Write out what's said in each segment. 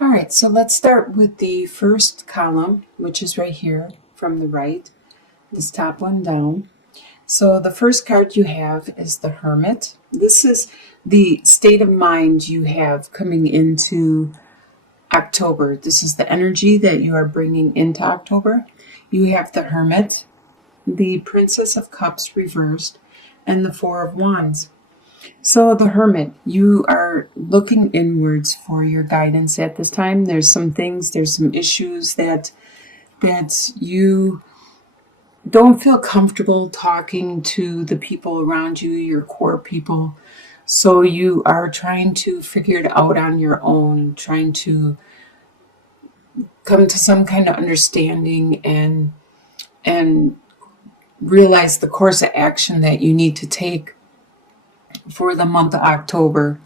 All right, so let's start with the first column, which is right here from the right, this top one down. So the first card you have is the Hermit. This is the state of mind you have coming into October. This is the energy that you are bringing into October. You have the Hermit, the Princess of Cups reversed, and the Four of Wands. So, the Hermit, you are looking inwards for your guidance at this time. There's some issues that you don't feel comfortable talking to the people around you, your core people. So you are trying to figure it out on your own, trying to come to some kind of understanding and realize the course of action that you need to take for the month of October.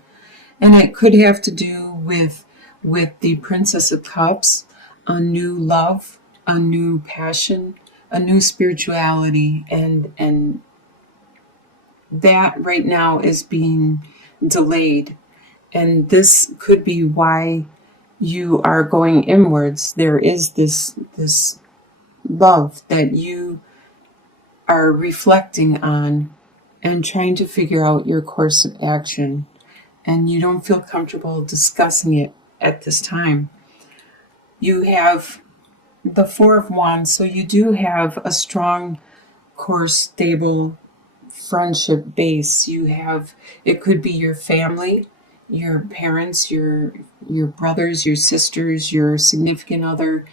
And it could have to do with the Princess of Cups, a new love, a new passion, a new spirituality, and that right now is being delayed. And this could be why you are going inwards. There is this love that you are reflecting on and trying to figure out your course of action, and you don't feel comfortable discussing it at this time. You have the Four of Wands, so you do have a strong, core, stable friendship base. It could be your family, your parents, your brothers, your sisters, your significant other,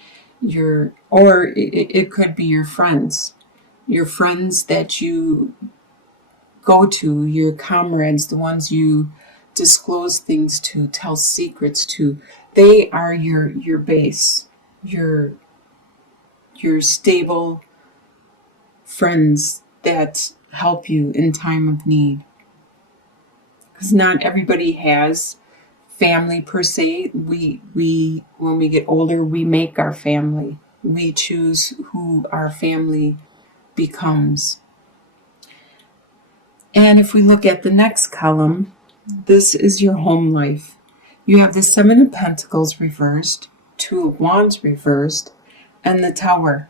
or it could be your friends that you go to, your comrades, the ones you disclose things to, tell secrets to. They are your base, your stable friends that help you in time of need. Because not everybody has family per se. We when we get older, we make our family. We choose who our family becomes. And if we look at the next column, this is your home life. You have the Seven of Pentacles reversed, Two of Wands reversed, and the Tower.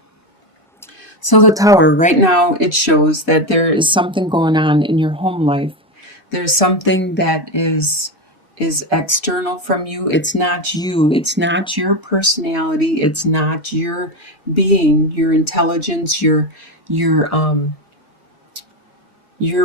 So the Tower, right now, it shows that there is something going on in your home life. There's something that is external from you. It's not you. It's not your personality. It's not your being, your intelligence, your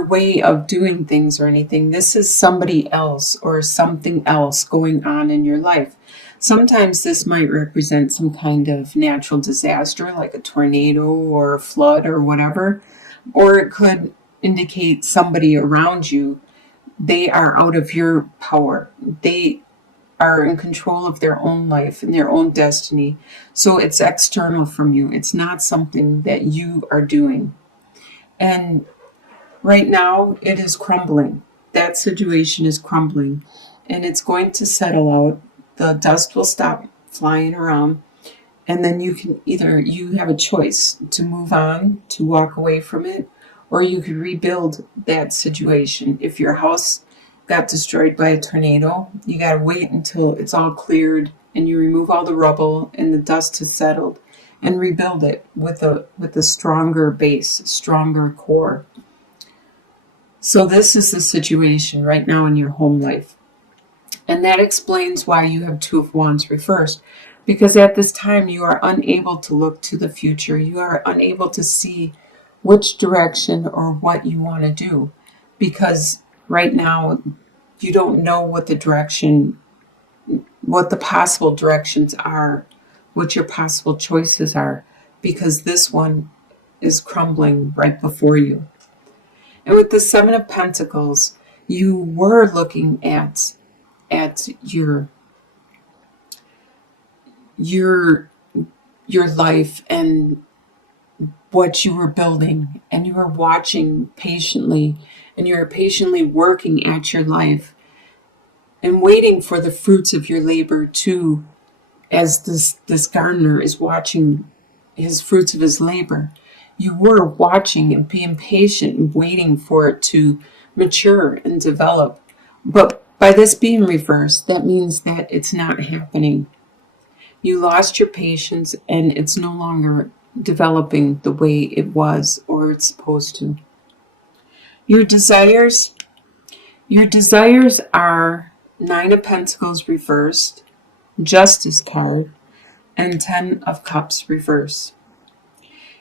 way of doing things or anything. This is somebody else or something else going on in your life. Sometimes this might represent some kind of natural disaster like a tornado or a flood or whatever, or it could indicate somebody around you. They are out of your power. They are in control of their own life and their own destiny. So it's external from you. It's not something that you are doing. And right now, it is crumbling. That situation is crumbling, and it's going to settle out. The dust will stop flying around, and then you have a choice to move on, to walk away from it, or you could rebuild that situation. If your house got destroyed by a tornado, you got to wait until it's all cleared and you remove all the rubble and the dust has settled, and rebuild it with a stronger base, stronger core. So this is the situation right now in your home life. And that explains why you have Two of Wands reversed. Because at this time you are unable to look to the future. You are unable to see which direction or what you want to do. Because right now you don't know what the possible directions are, what your possible choices are. Because this one is crumbling right before you. And with the Seven of Pentacles, you were looking at your life and what you were building, and you were watching patiently, and you were patiently working at your life and waiting for the fruits of your labor too, as this gardener is watching his fruits of his labor. You were watching and being patient and waiting for it to mature and develop. But By this being reversed, that means that it's not happening. You lost your patience and it's no longer developing the way it was or it's supposed to. Your desires are Nine of Pentacles reversed, Justice card, and Ten of Cups reversed.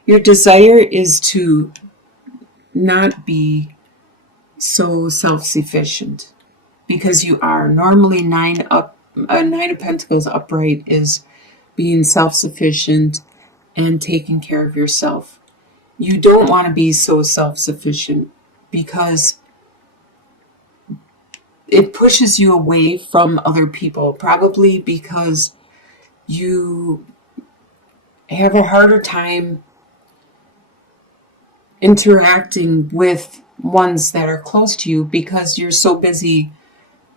Your desire is to not be so self-sufficient, because you are. Normally Nine of Pentacles upright is being self-sufficient and taking care of yourself. You don't want to be so self-sufficient because it pushes you away from other people, probably because you have a harder time interacting with ones that are close to you because you're so busy,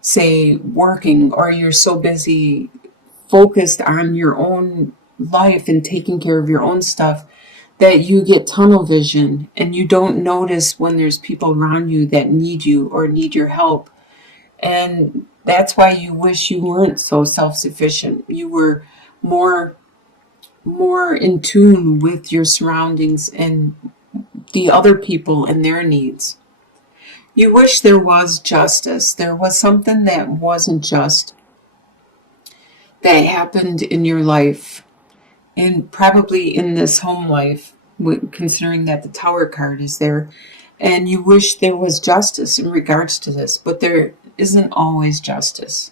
say, working, or you're so busy focused on your own life and taking care of your own stuff that you get tunnel vision and you don't notice when there's people around you that need you or need your help. And that's why you wish you weren't so self-sufficient. You were more in tune with your surroundings and the other people and their needs. You wish there was justice. There was something that wasn't just that happened in your life, and probably in this home life, considering that the Tower card is there, and you wish there was justice in regards to this, but there isn't always justice.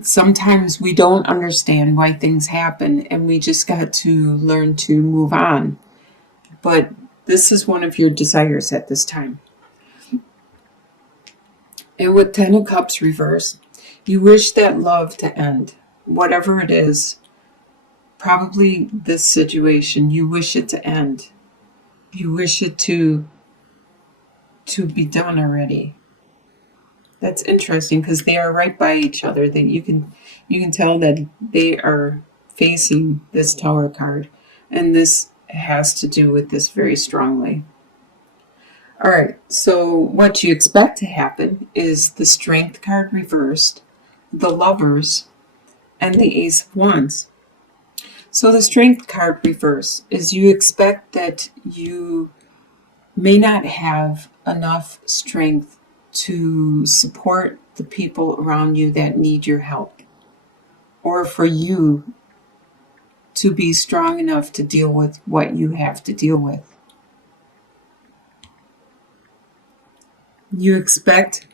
Sometimes we don't understand why things happen, and we just got to learn to move on. But this is one of your desires at this time. And with Ten of Cups reversed, you wish that love to end. Whatever it is, probably this situation, you wish it to end. You wish it to be done already. That's interesting because they are right by each other. That you can tell that they are facing this Tower card, and this has to do with this very strongly. All right, so what you expect to happen is the Strength card reversed, the Lovers, and the Ace of Wands. So the Strength card reversed is you expect that you may not have enough strength to support the people around you that need your help, or for you to be strong enough to deal with what you have to deal with. You expect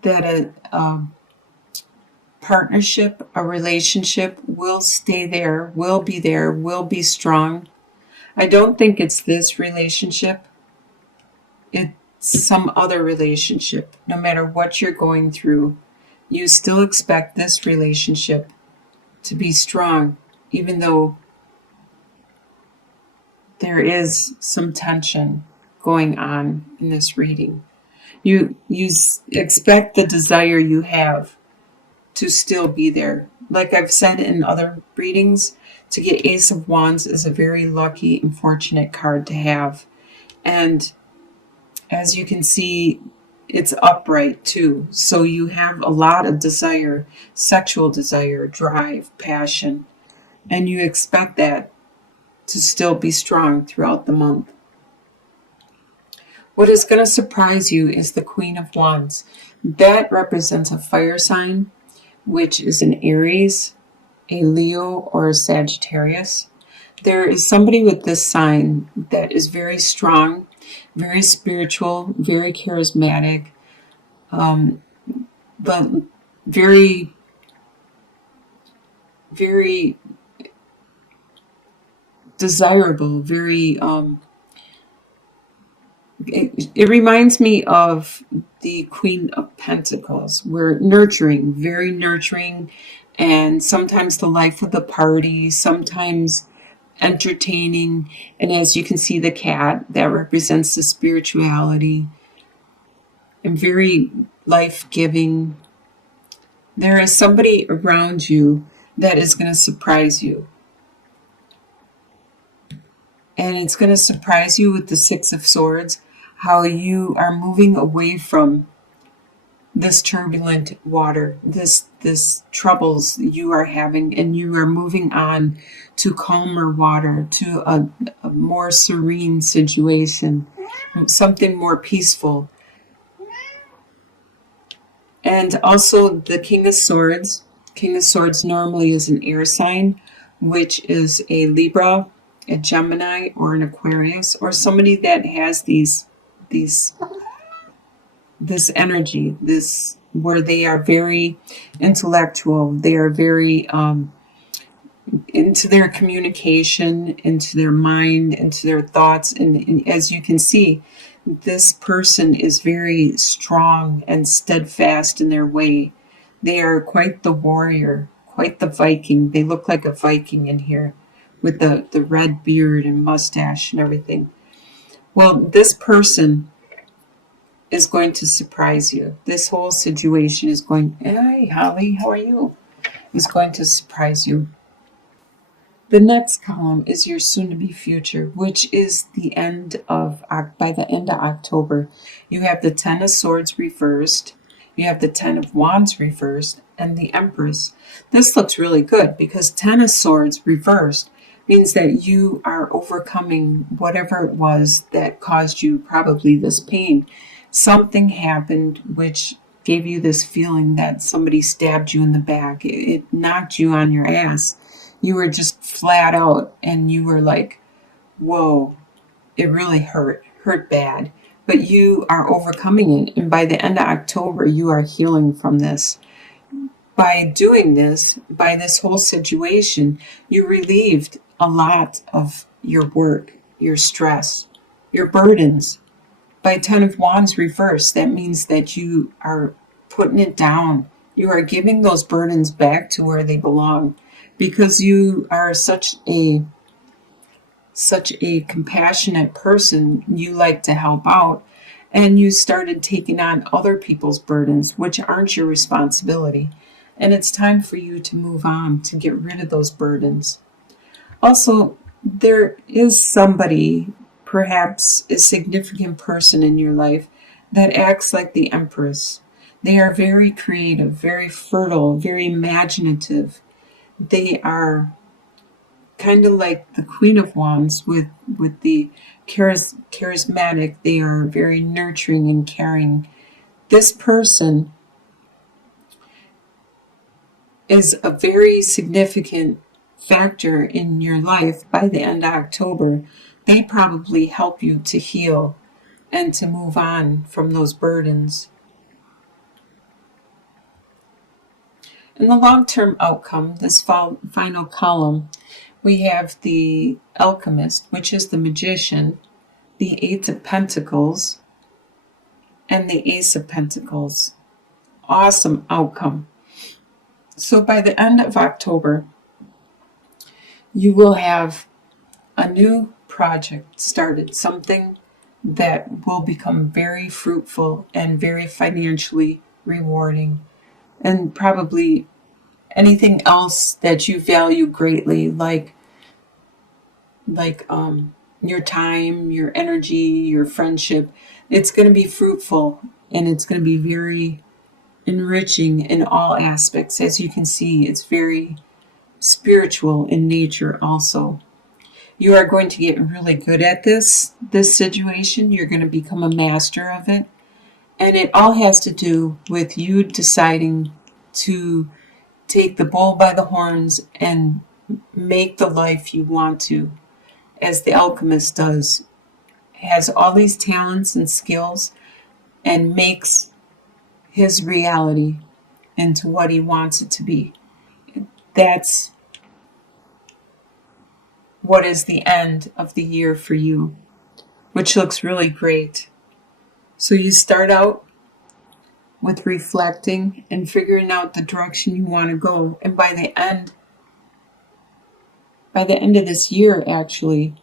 that a partnership, a relationship will stay there, will be strong. I don't think it's this relationship. It's some other relationship. No matter what you're going through, you still expect this relationship to be strong, even though there is some tension going on in this reading. You expect the desire you have to still be there. Like I've said in other readings, to get Ace of Wands is a very lucky and fortunate card to have. And as you can see, it's upright too. So you have a lot of desire, sexual desire, drive, passion, and you expect that to still be strong throughout the month. What is going to surprise you is the Queen of Wands. That represents a fire sign, which is an Aries, a Leo, or a Sagittarius. There is somebody with this sign that is very strong, very spiritual, very charismatic, but very, very desirable, very it reminds me of the Queen of Pentacles. We're nurturing, very nurturing, and sometimes the life of the party, sometimes entertaining. And as you can see, the cat, that represents the spirituality, and very life-giving. There is somebody around you that is going to surprise you. And it's going to surprise you with the Six of Swords, how you are moving away from this turbulent water, this troubles you are having, and you are moving on to calmer water, to a more serene situation, something more peaceful. And also the King of Swords. King of Swords normally is an air sign, which is a Libra, a Gemini, or an Aquarius, or somebody that has these this energy, this where they are very intellectual, they are very into their communication, into their mind, into their thoughts, and as you can see, this person is very strong and steadfast in their way. They are quite the warrior, quite the Viking. They look like a Viking in here with the red beard and mustache and everything. Well, this person is going to surprise you. This whole situation is going, hey, Holly, how are you? Is going to surprise you. The next column is your soon-to-be future, which is the end of, by the end of October. You have the Ten of Swords reversed, you have the Ten of Wands reversed, and the Empress. This looks really good because Ten of Swords reversed means that you are overcoming whatever it was that caused you probably this pain. Something happened which gave you this feeling that somebody stabbed you in the back. It knocked you on your ass. You were just flat out and you were like, whoa, it really hurt bad. But you are overcoming it. And by the end of October, you are healing from this. By doing this, by this whole situation, you relieved a lot of your work, your stress, your burdens. By Ten of Wands reversed, that means that you are putting it down. You are giving those burdens back to where they belong. Because you are such a compassionate person, you like to help out, and you started taking on other people's burdens, which aren't your responsibility. And it's time for you to move on, to get rid of those burdens. Also, there is somebody, perhaps a significant person in your life, that acts like the Empress. They are very creative, very fertile, very imaginative. They are kind of like the Queen of Wands with the charismatic. They are very nurturing and caring. This person is a very significant factor in your life by the end of October. They probably help you to heal and to move on from those burdens. In the long-term outcome, this final column, we have the Alchemist, which is the Magician, the Eight of Pentacles, and the Ace of Pentacles. Awesome outcome. So by the end of October, you will have a new project started, something that will become very fruitful and very financially rewarding. And probably anything else that you value greatly, like your time, your energy, your friendship, it's going to be fruitful and it's going to be very enriching in all aspects. As you can see, it's very spiritual in nature also. You are going to get really good at this situation. You're going to become a master of it. And it all has to do with you deciding to take the bull by the horns and make the life you want to, as the Alchemist does. Has all these talents and skills and makes his reality into what he wants it to be. That's what is the end of the year for you, which looks really great. So you start out with reflecting and figuring out the direction you want to go. And by the end of this year, actually,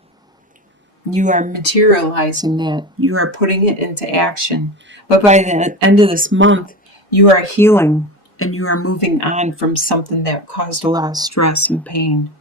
you are materializing that. You are putting it into action. But by the end of this month, you are healing and you are moving on from something that caused a lot of stress and pain.